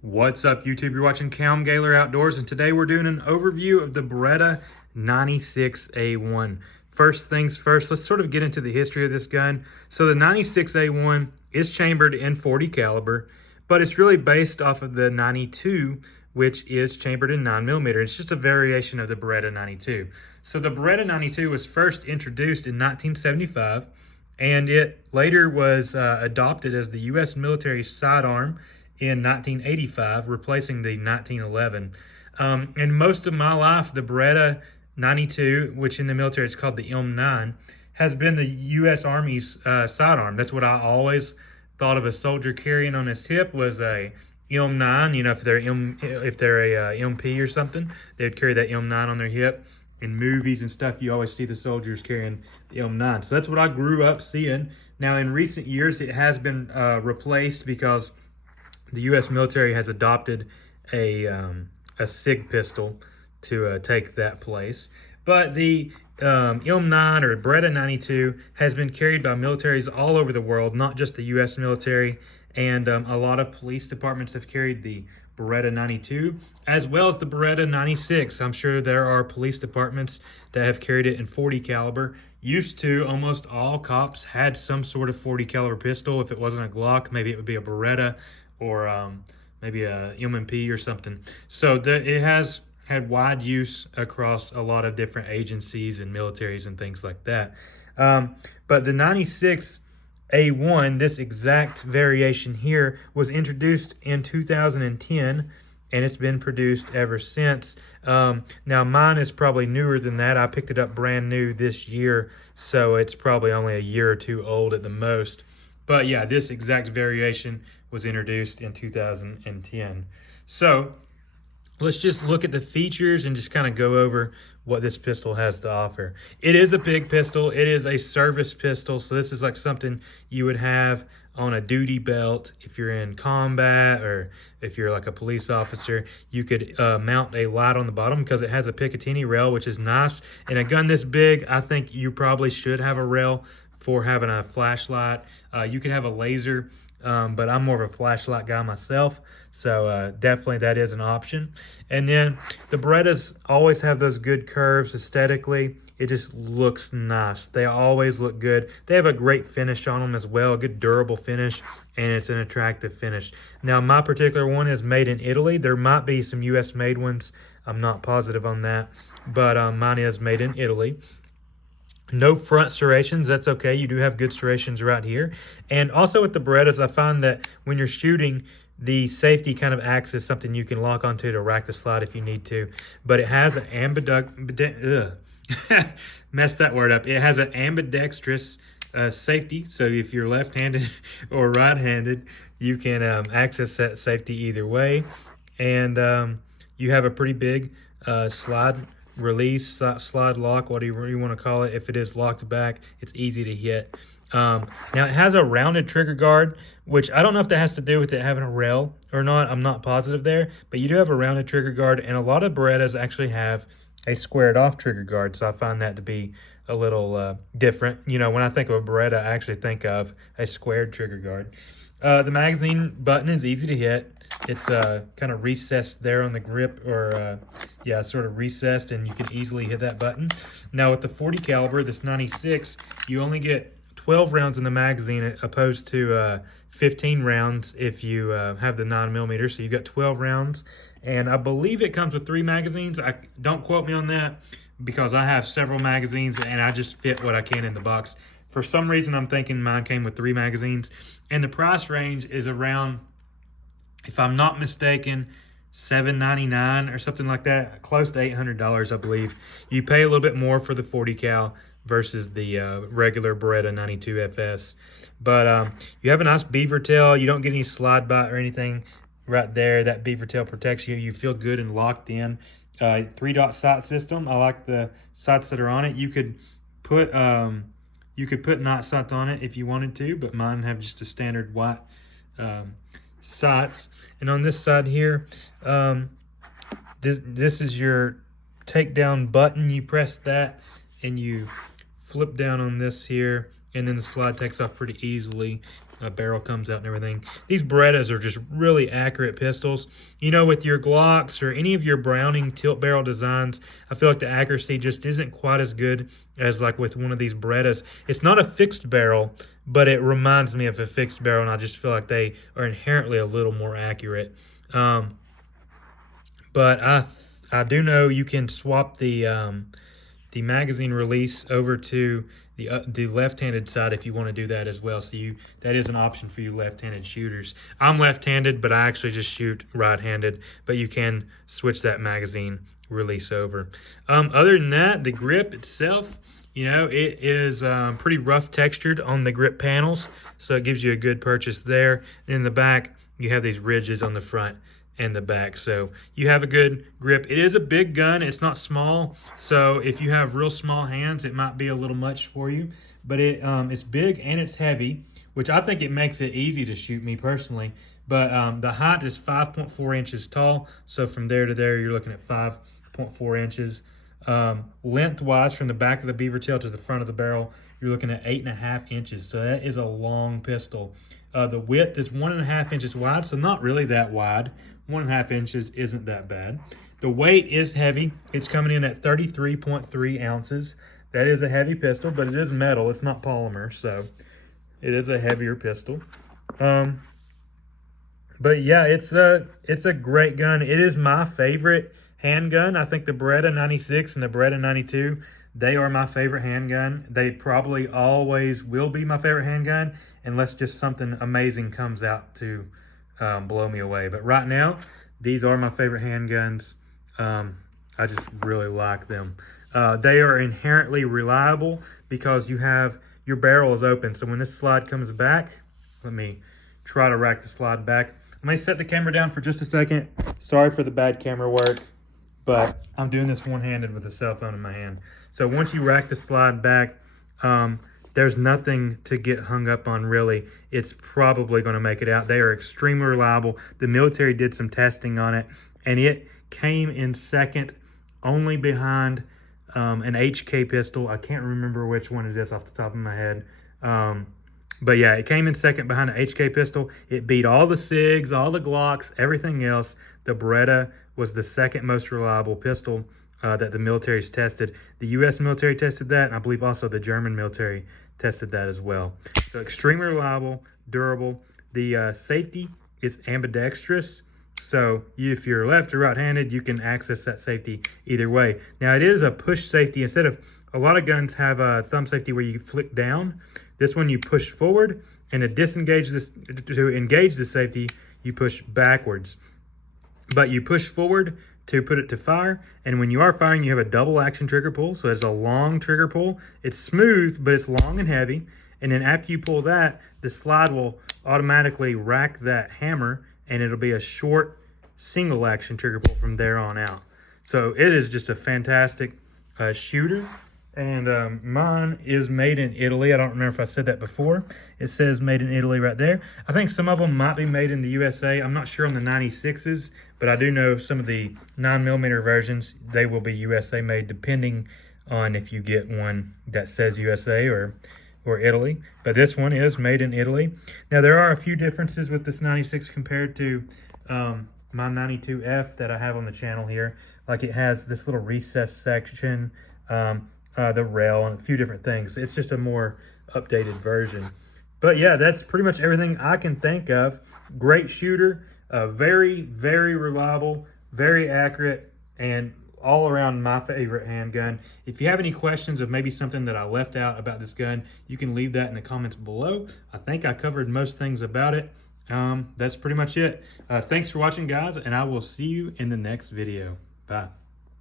What's up, YouTube? You're watching Calm Gaylor Outdoors, and today we're doing an overview of the Beretta 96A1. First things first, let's sort of get into the history of this gun. So the 96A1 is chambered in .40 caliber, but it's really based off of the 92, which is chambered in 9mm. It's just a variation of the Beretta 92. So the Beretta 92 was first introduced in 1975, and it later was adopted as the U.S. military sidearm in 1985, replacing the 1911. And most of my life, the Beretta 92, which in the military is called the M9, has been the U.S. Army's sidearm. That's what I always thought of a soldier carrying on his hip was a M9. You know, if they're a MP or something, they would carry that M9 on their hip. In movies and stuff, you always see the soldiers carrying the M9. So that's what I grew up seeing. Now, in recent years, it has been replaced because the U.S. military has adopted a SIG pistol to take that place. But the M9 or Beretta 92 has been carried by militaries all over the world, not just the U.S. military. And a lot of police departments have carried the Beretta 92, as well as the Beretta 96. I'm sure there are police departments that have carried it in .40 caliber. Used to, almost all cops had some sort of .40 caliber pistol. If it wasn't a Glock, maybe it would be a Beretta, or maybe a M&P or something. So it has had wide use across a lot of different agencies and militaries and things like that. But the 96A1, this exact variation here, was introduced in 2010, and it's been produced ever since. Now mine is probably newer than that. I picked it up brand new this year, so it's probably only a year or two old at the most. But yeah, this exact variation was introduced in 2010. So let's just look at the features and just kind of go over what this pistol has to offer. It is a big pistol. It is a service pistol. So this is like something you would have on a duty belt if you're in combat, or if you're like a police officer. You could mount a light on the bottom because it has a Picatinny rail, which is nice. And a gun this big, I think you probably should have a rail for having a flashlight. You could have a laser, but I'm more of a flashlight guy myself, so definitely that is an option. And then the Berettas always have those good curves aesthetically. It just looks nice. They always look good. They have a great finish on them as well, a good durable finish, and it's an attractive finish. Now, my particular one is made in Italy. There might be some U.S. made ones. I'm not positive on that, but mine is made in Italy. No front serrations, that's okay. You do have good serrations right here. And also with the Berettas, I find that when you're shooting, the safety kind of acts as something you can lock onto to rack the slide if you need to. But it has an messed that word up. It has an ambidextrous safety. So if you're left-handed or right-handed, you can access that safety either way. And you have a pretty big slide release, slide lock, whatever you want to call it. If it is locked back, it's easy to hit. Now it has a rounded trigger guard, which I don't know if that has to do with it having a rail or not. I'm not positive there, but you do have a rounded trigger guard, and a lot of Berettas actually have a squared off trigger guard, so I find that to be a little different. You know, when I think of a Beretta, I actually think of a squared trigger guard. The magazine button is easy to hit. It's kind of recessed there on the grip, or yeah, sort of recessed, and you can easily hit that button. Now with the .40 caliber, this 96, you only get 12 rounds in the magazine, opposed to 15 rounds if you have the 9mm. So you got 12 rounds, and I believe it comes with 3 magazines. Don't quote me on that, because I have several magazines and I just fit what I can in the box. For some reason, I'm thinking mine came with 3 magazines, and the price range is around, if I'm not mistaken, $799 or something like that, close to $800, I believe. You pay a little bit more for the .40 cal versus the regular Beretta 92 FS. But you have a nice beaver tail. You don't get any slide bite or anything right there. That beaver tail protects you. You feel good and locked in. 3-dot sight system. I like the sights that are on it. You could put night sights on it if you wanted to, but mine have just a standard white sights. And on this side here, this is your takedown button. You press that and you flip down on this here, and then the slide takes off pretty easily. barrel comes out and everything. These Berettas are just really accurate pistols. You know, with your Glocks or any of your Browning tilt barrel designs, I feel like the accuracy just isn't quite as good as like with one of these Berettas. It's not a fixed barrel, but it reminds me of a fixed barrel, and I just feel like they are inherently a little more accurate. But I do know you can swap the magazine release over to the left-handed side if you want to do that as well. So that is an option for you left-handed shooters. I'm left-handed, but I actually just shoot right-handed. But you can switch that magazine release over. Other than that, the grip itself, you know, it is pretty rough textured on the grip panels, so it gives you a good purchase there. In the back, you have these ridges on the front and the back, so you have a good grip. It is a big gun, it's not small, so if you have real small hands, it might be a little much for you, but it's big and it's heavy, which I think it makes it easy to shoot, me personally. But the height is 5.4 inches tall, so from there to there, you're looking at 5.4 inches. Lengthwise, from the back of the beaver tail to the front of the barrel, you're looking at 8.5 inches, so that is a long pistol. The width is 1.5 inches wide, so not really that wide. 1.5 inches isn't that bad. The weight is heavy. It's coming in at 33.3 ounces. That is a heavy pistol, but it is metal. It's not polymer, so it is a heavier pistol. But yeah, it's a great gun. It is my favorite handgun. I think the Beretta 96 and the Beretta 92, they are my favorite handgun. They probably always will be my favorite handgun unless just something amazing comes out to blow me away. But right now, these are my favorite handguns. I just really like them. They are inherently reliable because you have your barrel is open. So when this slide comes back, let me try to rack the slide back. Let me set the camera down for just a second. Sorry for the bad camera work, but I'm doing this one-handed with a cell phone in my hand. So once you rack the slide back, there's nothing to get hung up on, really. It's probably going to make it out. They are extremely reliable. The military did some testing on it, and it came in second, only behind an HK pistol. I can't remember which one it is off the top of my head. But yeah, it came in second behind an HK pistol. It beat all the SIGs, all the Glocks, everything else. The Beretta was the second most reliable pistol that the military's tested. The U.S. military tested that, and I believe also the German military tested that as well. So extremely reliable, durable. The safety is ambidextrous. So if you're left or right-handed, you can access that safety either way. Now, it is a push safety. Instead of, a lot of guns have a thumb safety where you flick down. This one you push forward, and to engage the safety, you push backwards. But you push forward to put it to fire, and when you are firing, you have a double action trigger pull, so it's a long trigger pull. It's smooth, but it's long and heavy, and then after you pull that, the slide will automatically rack that hammer, and it'll be a short single action trigger pull from there on out. So it is just a fantastic shooter. And mine is made in Italy. I don't remember if I said that before. It says made in Italy right there. I think some of them might be made in the USA. I'm not sure on the 96s, but I do know some of the 9mm versions, they will be USA made, depending on if you get one that says USA or Italy. But this one is made in Italy. Now, there are a few differences with this 96 compared to my 92F that I have on the channel here. Like, it has this little recessed section, the rail, and a few different things. It's just a more updated version. But yeah, that's pretty much everything I can think of. Great shooter, very, very reliable, very accurate, and all around my favorite handgun. If you have any questions of maybe something that I left out about this gun, you can leave that in the comments below. I think I covered most things about it. That's pretty much it. Thanks for watching, guys, and I will see you in the next video. Bye.